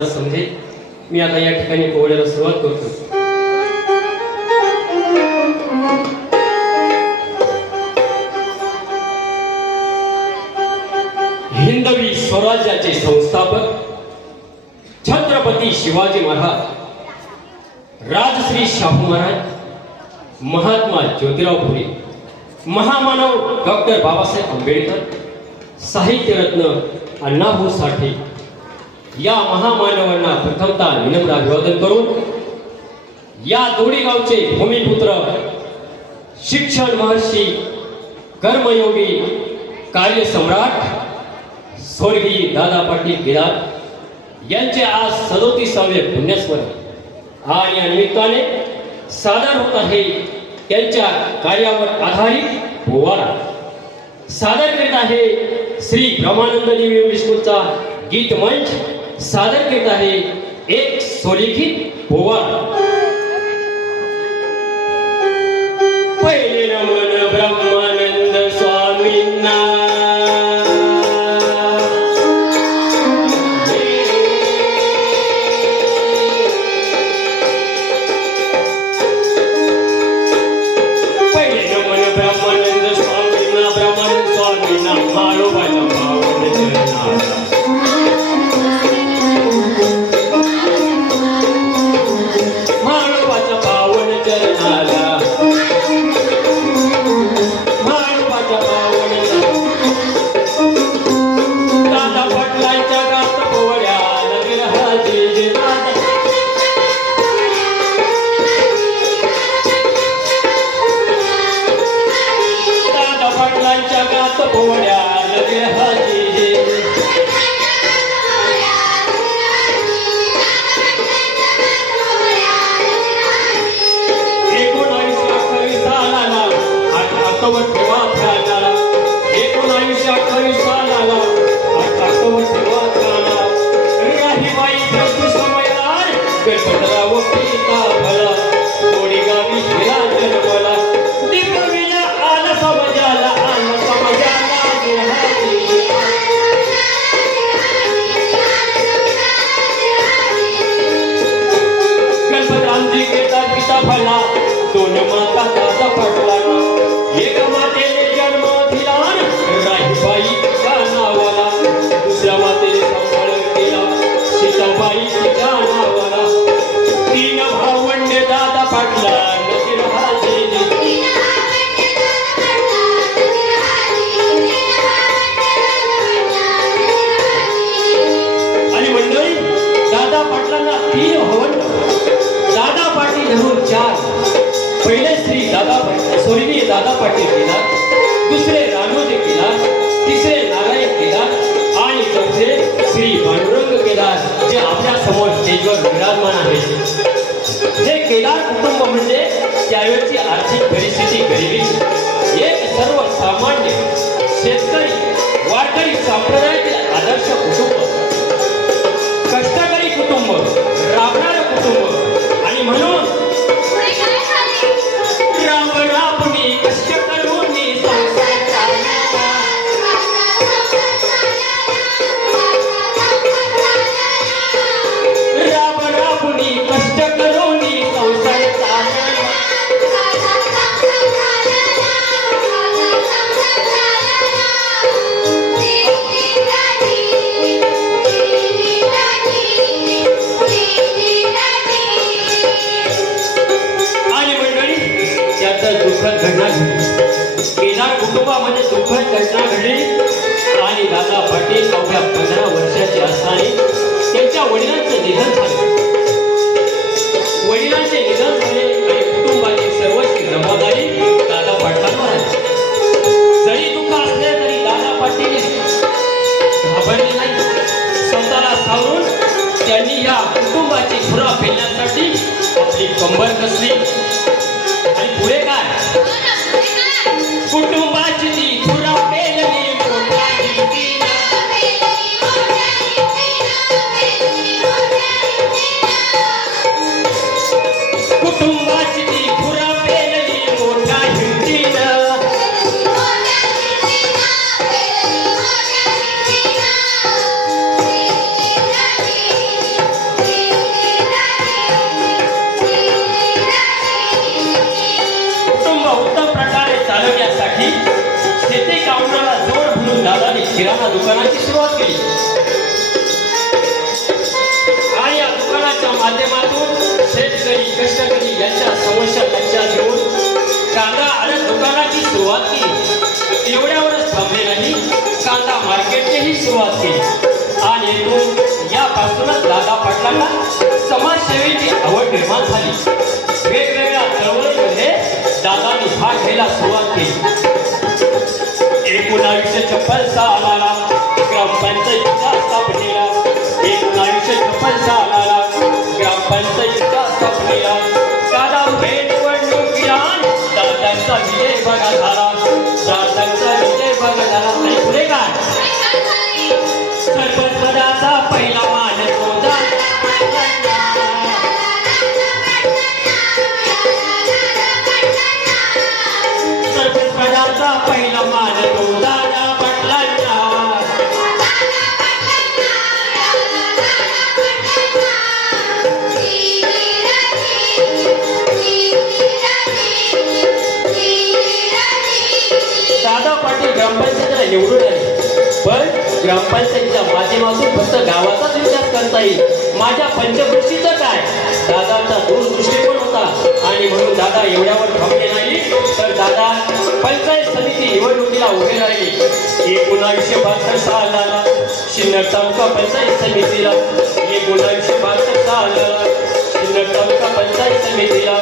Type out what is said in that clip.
समजेल म्हणजे मी आता या ठिकाणी पोहण्याला सुरुवात करतो हिंदवी स्वराज्याचे संस्थापक छत्रपती शिवाजी महाराज राजश्री शाहू महाराज महात्मा ज्योतिराव फुले महामानव डॉक्टर बाबासाहेब आंबेडकर साहित्यरत्न अण्णाभाऊ साठे या महामानवांना प्रथमतः विनम्र अभिवादन करून या दोन्ही गावचे भूमिपुत्र शिक्षण महर्षी कर्मयोगी कार्यसम्राट स्वर्गीय दादा पाटील केदार यांचे आज सदोतीसावे पुण्यस्मरण. आणि या निमित्ताने सादर होत आहे त्यांच्या कार्यावर आधारित पोवारा सादर करीत आहे श्री ब्रह्मानंद देवी विष्णूचा गीत मंच सादर करीत आहे एक स्वलिखित पोवाडा गणपतराव पिता भला कोणी गावी गेला जन्मला केदार पिता फला दोन चार। पहिले श्री दादा पाटील स्वर्गीय दादा पाटील केला दुसरे रानोजी केला तिसरे नारायण केदार आणि चौथे श्री पांडुरंग केदार जे आपल्यासमोर स्टेजवर विराजमान आहेत. हे केदार कुटुंब म्हणजे त्यावेळची आर्थिक परिस्थिती गरिबी. एक सर्वसामान्य शेतकरी वारकरी संप्रदायातील आदर्श कुटुंब. कष्टकरी कुटुंब राबणारं कुटुंब. आणि म्हणून घटना घडली केदार कुटुंबामध्ये दुःखद घटना घडली. आणि दादा पाटील अवघ्या पंधरा वर्षाचे असताना त्यांच्या वडिलांचं निधन झालं. दुकानाची सुरुवात केली. आणि या दुकानाच्या माध्यमातून शेतकरी कष्टकरी यांच्या समस्या लक्षात घेऊन कांदा आणि दुकानाची सुरुवात केली. एवढ्यावरच थांबले नाही. कांदा मार्केटचीही सुरुवात केली. आणि येथून यापासूनच दादा पाटलांना समाजसेवेची आवड निर्माण झाली. वेगवेगळ्या चळवळीमध्ये दादांनी भाग घ्यायला सुरुवात केली. एकोणावीसशे छप्पन सालाला ग्रामपंचायतीच्या पाटील ग्रामपंचायतीला निवडून आले पण ग्रामपंचायतीच्या माध्यमातून फक्त गावाचाच विकास करता येईल. माझ्या पंचवृष्टीचं काय? दादांचा दूरदृष्टिकोन होता. आणि म्हणून दादा एवढ्यावर थांबले नाही तर दादा पंचायत समिती निवडणुकीला उभे राहिले. एकोणावीसशे बहात्तर सालाला शिन्नर तालुका पंचायत समितीला. एकोणावीसशे बहात्तर सालाला शिन्नर तालुका पंचायत समितीला.